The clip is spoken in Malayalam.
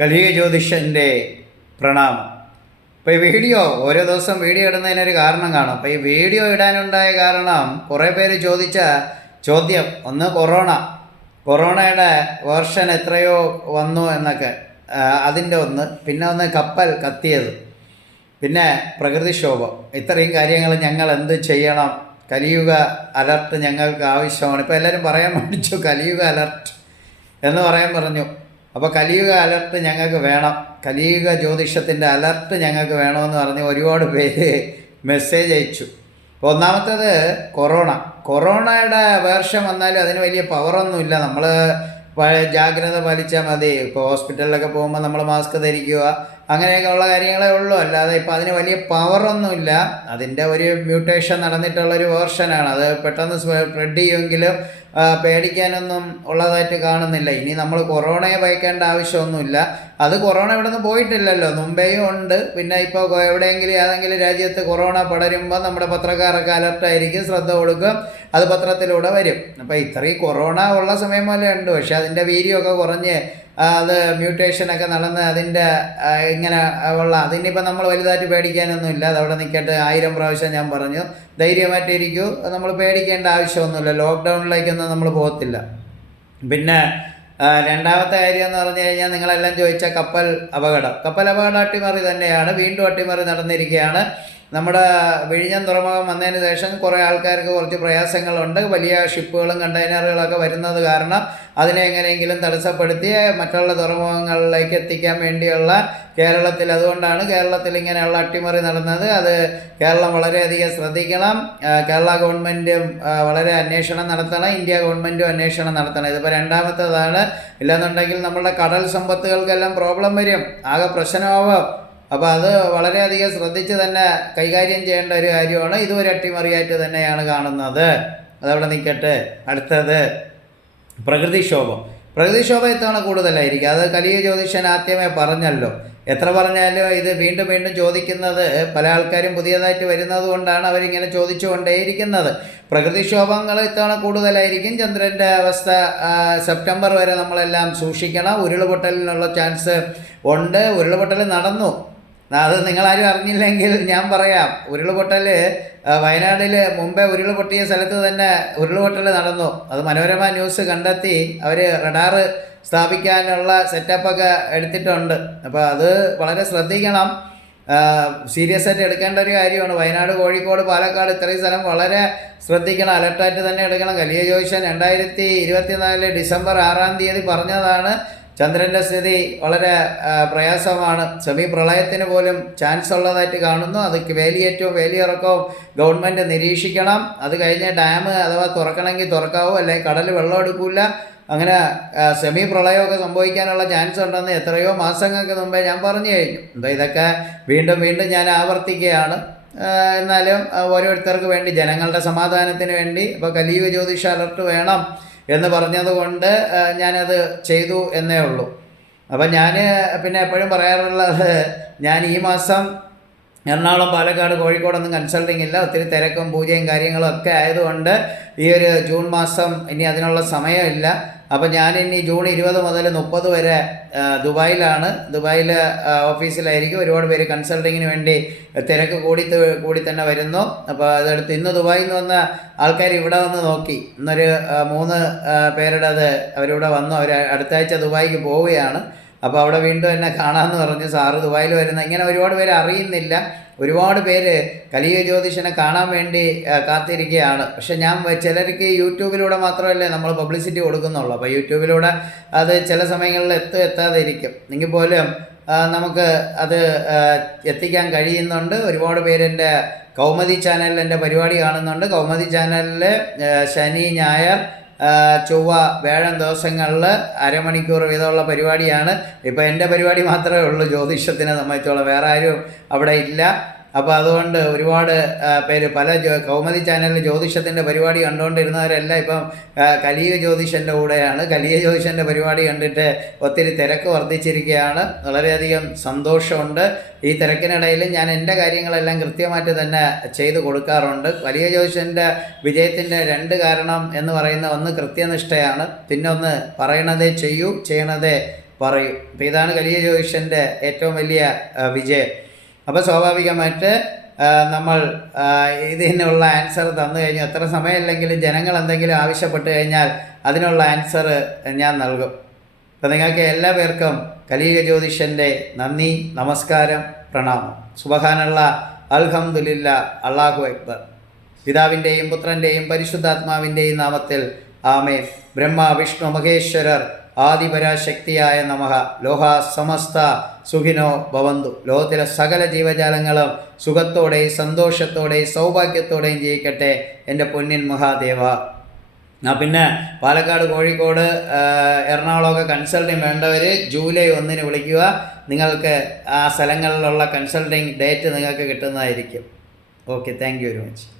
കലിക ജ്യോതിഷന്റെ പ്രണാമം. അപ്പോൾ ഈ വീഡിയോ ഓരോ ദിവസം വീഡിയോ ഇടുന്നതിനൊരു കാരണം കാണും. അപ്പോൾ ഈ വീഡിയോ ഇടാനുണ്ടായ കാരണം കുറേ പേര് ചോദിച്ച ചോദ്യം ഒന്ന് കൊറോണ. കൊറോണയുടെ വേർഷൻ എത്രയോ വന്നു എന്നൊക്കെ. അതിന്റെ ഒന്ന് പിന്നെ ഒന്ന് കപ്പൽ കത്തിയത്. പിന്നെ പ്രകൃതിക്ഷോഭം. ഇത്രയും കാര്യങ്ങൾ ഞങ്ങൾ എന്ത് ചെയ്യണം? കലിയുഗ അലർട്ട് ഞങ്ങൾക്ക് ആവശ്യമാണ്. ഇപ്പോൾ എല്ലാവരും പറയാൻ പഠിച്ചു കലിയുഗ അലർട്ട് എന്ന് പറയാൻ പറഞ്ഞു. അപ്പോൾ കലിയുഗ അലർട്ട് ഞങ്ങൾക്ക് വേണം. കലിയുഗ ജ്യോതിഷത്തിന്റെ അലർട്ട് ഞങ്ങൾക്ക് വേണമെന്ന് പറഞ്ഞ് ഒരുപാട് പേര് മെസ്സേജ് അയച്ചു. ഒന്നാമത്തത് കൊറോണ. കൊറോണയുടെ വേർഷം വന്നാലും അതിന് വലിയ പവറൊന്നുമില്ല നമ്മൾ ജാഗ്രത പാലിച്ചാൽ മതി. ഇപ്പോൾ ഹോസ്പിറ്റലിലൊക്കെ പോകുമ്പോൾ നമ്മൾ മാസ്ക് ധരിക്കുക. അങ്ങനെയൊക്കെ കാര്യങ്ങളെ ഉള്ളൂ. അല്ലാതെ ഇപ്പം അതിന് വലിയ പവറൊന്നുമില്ല അതിന്റെ ഒരു മ്യൂട്ടേഷൻ നടന്നിട്ടുള്ള ഒരു വേർഷനാണ് അത് പെട്ടെന്ന് സ്പ്രെഡ് ചെയ്യുമെങ്കിലും പേടിക്കാനൊന്നും ഉള്ളതായിട്ട് കാണുന്നില്ല. ഇനി നമ്മൾ കൊറോണയെ ഭയക്കേണ്ട ആവശ്യമൊന്നുമില്ല. അത് കൊറോണ ഇവിടെ നിന്ന് പോയിട്ടില്ലല്ലോ. മുംബൈയും ഉണ്ട്. പിന്നെ ഇപ്പോൾ എവിടെയെങ്കിലും ഏതെങ്കിലും രാജ്യത്ത് കൊറോണ പടരുമ്പോൾ നമ്മുടെ പത്രക്കാരൊക്കെ അലർട്ടായിരിക്കും ശ്രദ്ധ കൊടുക്കും. അത് പത്രത്തിലൂടെ വരും. അപ്പോൾ ഇത്രയും കൊറോണ ഉള്ള സമയം പോലെ ഉണ്ട്. പക്ഷേ അതിന്റെ വീര്യമൊക്കെ കുറഞ്ഞ് അത് മ്യൂട്ടേഷനൊക്കെ നടന്ന് അതിന്റെ ഇങ്ങനെ ഉള്ള അതിനിപ്പോൾ നമ്മൾ വലുതായിട്ട് പേടിക്കാനൊന്നുമില്ല. അതവിടെ നിൽക്കട്ടെ ആയിരം പ്രാവശ്യം ഞാൻ പറഞ്ഞു. ധൈര്യമായിട്ടിരിക്കൂ. നമ്മൾ പേടിക്കേണ്ട ആവശ്യമൊന്നുമില്ല. ലോക്ക്ഡൗണിലേക്കൊന്നും നമ്മൾ പോകത്തില്ല. പിന്നെ രണ്ടാമത്തെ കാര്യം എന്ന് പറഞ്ഞു കഴിഞ്ഞാൽ നിങ്ങളെല്ലാം ചോദിച്ച കപ്പൽ അപകടം. കപ്പൽ അപകടം അട്ടിമറി തന്നെയാണ്. വീണ്ടും അട്ടിമറി നടന്നിരിക്കുകയാണ്. നമ്മുടെ വിഴിഞ്ഞം തുറമുഖം വന്നതിന് ശേഷം കുറേ ആൾക്കാർക്ക് കുറച്ച് പ്രയാസങ്ങളുണ്ട്. വലിയ ഷിപ്പുകളും കണ്ടെയ്നറുകളൊക്കെ വരുന്നത് കാരണം അതിനെ എങ്ങനെയെങ്കിലും തടസ്സപ്പെടുത്തി മറ്റുള്ള തുറമുഖങ്ങളിലേക്ക് എത്തിക്കാൻ വേണ്ടിയുള്ള കേരളത്തിൽ അതുകൊണ്ടാണ് കേരളത്തിൽ ഇങ്ങനെയുള്ള അട്ടിമറി നടന്നത്. അത് കേരളം വളരെയധികം ശ്രദ്ധിക്കണം. കേരള ഗവൺമെന്റും വളരെ അന്വേഷണം നടത്തണം. ഇന്ത്യ ഗവൺമെന്റും അന്വേഷണം നടത്തണം. ഇതിപ്പോൾ രണ്ടാമത്തേതാണ്. ഇല്ലെന്നുണ്ടെങ്കിൽ നമ്മളുടെ കടൽ സമ്പത്തുകൾക്കെല്ലാം പ്രോബ്ലം വരും. ആകെ പ്രശ്നമാവും. അപ്പോൾ അത് വളരെയധികം ശ്രദ്ധിച്ച് തന്നെ കൈകാര്യം ചെയ്യേണ്ട ഒരു കാര്യമാണ്. ഇത് ഒരു അട്ടിമറിയായിട്ട് തന്നെയാണ് കാണുന്നത്. അതവിടെ നിൽക്കട്ടെ അടുത്തത് പ്രകൃതിക്ഷോഭം. പ്രകൃതിക്ഷോഭം ഇത്തവണ കൂടുതലായിരിക്കും. അത് കലിയ ജ്യോതിഷൻ ആദ്യമേ പറഞ്ഞല്ലോ. എത്ര പറഞ്ഞാലും ഇത് വീണ്ടും വീണ്ടും ചോദിക്കുന്നത് പല ആൾക്കാരും പുതിയതായിട്ട് വരുന്നത് കൊണ്ടാണ് അവരിങ്ങനെ ചോദിച്ചുകൊണ്ടേയിരിക്കുന്നത്. പ്രകൃതിക്ഷോഭങ്ങൾ ഇത്തവണ കൂടുതലായിരിക്കും. ചന്ദ്രന്റെ അവസ്ഥ സെപ്റ്റംബർ വരെ നമ്മളെല്ലാം സൂക്ഷിക്കണം. ഉരുൾപൊട്ടലിനുള്ള ചാൻസ് ഉണ്ട്. ഉരുൾപൊട്ടൽ നടന്നു. അത് നിങ്ങളാരും അറിഞ്ഞില്ലെങ്കിൽ ഞാൻ പറയാം. ഉരുൾപൊട്ടൽ വയനാടിൽ മുമ്പേ ഉരുൾ പൊട്ടിയ സ്ഥലത്ത് തന്നെ ഉരുൾപൊട്ടൽ നടന്നു. അത് മനോരമ ന്യൂസ് കണ്ടെത്തി അവർ റഡാറ് സ്ഥാപിക്കാനുള്ള സെറ്റപ്പൊക്കെ എടുത്തിട്ടുണ്ട്. അപ്പോൾ അത് വളരെ ശ്രദ്ധിക്കണം. സീരിയസ് ആയിട്ട് എടുക്കേണ്ട ഒരു കാര്യമാണ്. വയനാട് കോഴിക്കോട് പാലക്കാട് ഇത്രയും സ്ഥലം വളരെ ശ്രദ്ധിക്കണം. അലർട്ടായിട്ട് തന്നെ എടുക്കണം. കലിയ ജോയിഷൻ രണ്ടായിരത്തി ഇരുപത്തിനാല് ഡിസംബർ ആറാം തീയതി പറഞ്ഞതാണ് ചന്ദ്രന്റെ സ്ഥിതി വളരെ പ്രയാസമാണ്. സെമി പ്രളയത്തിന് പോലും ചാൻസ് ഉള്ളതായിട്ട് കാണുന്നു. അത് വേലിയേറ്റവും വേലിയിറക്കവും ഗവൺമെന്റ് നിരീക്ഷിക്കണം. അത് കഴിഞ്ഞ് ഡാം അഥവാ തുറക്കണമെങ്കിൽ തുറക്കാവൂ അല്ലെങ്കിൽ കടൽ വെള്ളം എടുക്കില്ല അങ്ങനെ സെമി പ്രളയമൊക്കെ സംഭവിക്കാനുള്ള ചാൻസ് ഉണ്ടെന്ന് എത്രയോ മാസങ്ങൾക്ക് മുമ്പേ ഞാൻ പറഞ്ഞു കഴിഞ്ഞു. എന്താ ഇതൊക്കെ വീണ്ടും വീണ്ടും ഞാൻ ആവർത്തിക്കുകയാണ്. എന്നാലും ഓരോരുത്തർക്ക് വേണ്ടി ജനങ്ങളുടെ സമാധാനത്തിന് വേണ്ടി ഇപ്പോൾ കലിയുഗ ജ്യോതിഷ അലർട്ട് വേണം. എന്ന് പറഞ്ഞതുകൊണ്ട് ഞാനത് ചെയ്തു എന്നേ ഉള്ളൂ. അപ്പം ഞാൻ പിന്നെ എപ്പോഴും പറയാറുള്ളത് ഞാൻ ഈ മാസം എറണാകുളം പാലക്കാട് കോഴിക്കോടൊന്നും കൺസൾട്ടിങ് ഇല്ല. ഒത്തിരി തിരക്കും പൂജയും കാര്യങ്ങളും ഒക്കെ ആയതുകൊണ്ട് ഈ ഒരു ജൂൺ മാസം ഇനി അതിനുള്ള സമയമില്ല. അപ്പോൾ ഞാൻ ഇനി ജൂൺ ഇരുപത് മുതൽ മുപ്പത് വരെ ദുബായിലാണ്. ദുബായിൽ ഓഫീസിലായിരിക്കും. ഒരുപാട് പേര് കൺസൾട്ടിങ്ങിന് വേണ്ടി തിരക്ക് കൂടി കൂടി തന്നെ വരുന്നു. അപ്പോൾ അതെടുത്ത് ഇന്ന് ദുബായിൽ നിന്ന് വന്ന ആൾക്കാർ ഇവിടെ വന്ന് നോക്കി. ഇന്നൊരു മൂന്ന് പേരുടെ അത് അവരിവിടെ വന്നു. അവർ അടുത്ത ആഴ്ച ദുബായിക്ക് പോവുകയാണ്. അപ്പോൾ അവിടെ വീണ്ടും എന്നെ കാണാമെന്ന് പറഞ്ഞ്. സാറ് ദുബായിൽ വരുന്ന ഇങ്ങനെ ഒരുപാട് പേര് അറിയുന്നില്ല. ഒരുപാട് പേര് കലിയ ജ്യോതിഷനെ കാണാൻ വേണ്ടി കാത്തിരിക്കുകയാണ്. പക്ഷെ ഞാൻ ചിലർക്ക് യൂട്യൂബിലൂടെ മാത്രമല്ലേ നമ്മൾ പബ്ലിസിറ്റി കൊടുക്കുന്നുള്ളൂ. അപ്പോൾ യൂട്യൂബിലൂടെ അത് ചില സമയങ്ങളിൽ എത്തും എത്താതെ ഇരിക്കും എങ്കിൽ പോലും നമുക്ക് അത് എത്തിക്കാൻ കഴിയുന്നുണ്ട്. ഒരുപാട് പേരെന്റെ കൗമുദി ചാനലിൽ എന്റെ പരിപാടി കാണുന്നുണ്ട്. കൗമദി ചാനലിൽ ശനി ഞായർ ചൊവ്വ വ്യാഴം ദിവസങ്ങളിൽ അരമണിക്കൂർ വീതമുള്ള പരിപാടിയാണ്. ഇപ്പോൾ എന്റെ പരിപാടി മാത്രമേ ഉള്ളൂ. ജ്യോതിഷത്തിനെ സംബന്ധിച്ചോളം വേറെ ആരും അവിടെ ഇല്ല. അപ്പോൾ അതുകൊണ്ട് ഒരുപാട് പേര് പല കൗമദി ചാനലിൽ ജ്യോതിഷത്തിന്റെ പരിപാടി കണ്ടുകൊണ്ടിരുന്നവരെല്ലാം ഇപ്പം കലിയ ജ്യോതിഷന്റെ കൂടെയാണ്. കലിയ ജ്യോതിഷന്റെ പരിപാടി കണ്ടിട്ട് ഒത്തിരി തിരക്ക് വർദ്ധിച്ചിരിക്കുകയാണ്. വളരെയധികം സന്തോഷമുണ്ട്. ഈ തിരക്കിനിടയിൽ ഞാൻ എന്റെ കാര്യങ്ങളെല്ലാം കൃത്യമായിട്ട് തന്നെ ചെയ്തു കൊടുക്കാറുണ്ട്. വലിയ ജ്യോതിഷന്റെ വിജയത്തിന്റെ രണ്ട് കാരണം എന്ന് പറയുന്ന ഒന്ന് കൃത്യനിഷ്ഠയാണ്. പിന്നെ ഒന്ന് പറയണതേ ചെയ്യൂ ചെയ്യണതേ പറയും. അപ്പോൾ ഇതാണ് കലിയ ജ്യോതിഷന്റെ ഏറ്റവും വലിയ വിജയം. അപ്പോൾ സ്വാഭാവികമായിട്ട് നമ്മൾ ഇതിനുള്ള ആൻസർ തന്നു കഴിഞ്ഞാൽ എത്ര സമയമില്ലെങ്കിലും ജനങ്ങൾ എന്തെങ്കിലും ആവശ്യപ്പെട്ട് കഴിഞ്ഞാൽ അതിനുള്ള ആൻസർ ഞാൻ നൽകും. അപ്പം നിങ്ങൾക്ക് എല്ലാ പേർക്കും കലീക ജ്യോതിഷന്റെ നന്ദി നമസ്കാരം പ്രണാമം. സുബഹാനുള്ള അൽഹംദുലില്ല അള്ളാഹു അക്ബർ. പിതാവിന്റെയും പുത്രന്റെയും പരിശുദ്ധാത്മാവിന്റെയും നാമത്തിൽ ആമേ ബ്രഹ്മ വിഷ്ണു മഹേശ്വരർ ആദിപരാശക്തിയായ നമഃ. ലോഹ സമസ്ത സുഖിനോ ഭവന്തു. ലോകത്തിലെ സകല ജീവജാലങ്ങളും സുഖത്തോടെയും സന്തോഷത്തോടെയും സൗഭാഗ്യത്തോടെയും ജീവിക്കട്ടെ എന്റെ പൊന്നിൻ മഹാദേവ. ആ പിന്നെ പാലക്കാട് കോഴിക്കോട് എറണാകുളമൊക്കെ കൺസൾട്ടിങ് വേണ്ടവർ ജൂലൈ ഒന്നിന് വിളിക്കുക. നിങ്ങൾക്ക് ആ സ്ഥലങ്ങളിലുള്ള കൺസൾട്ടിങ് ഡേറ്റ് നിങ്ങൾക്ക് കിട്ടുന്നതായിരിക്കും. Okay thank you very much.